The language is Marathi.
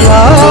विठ्ठला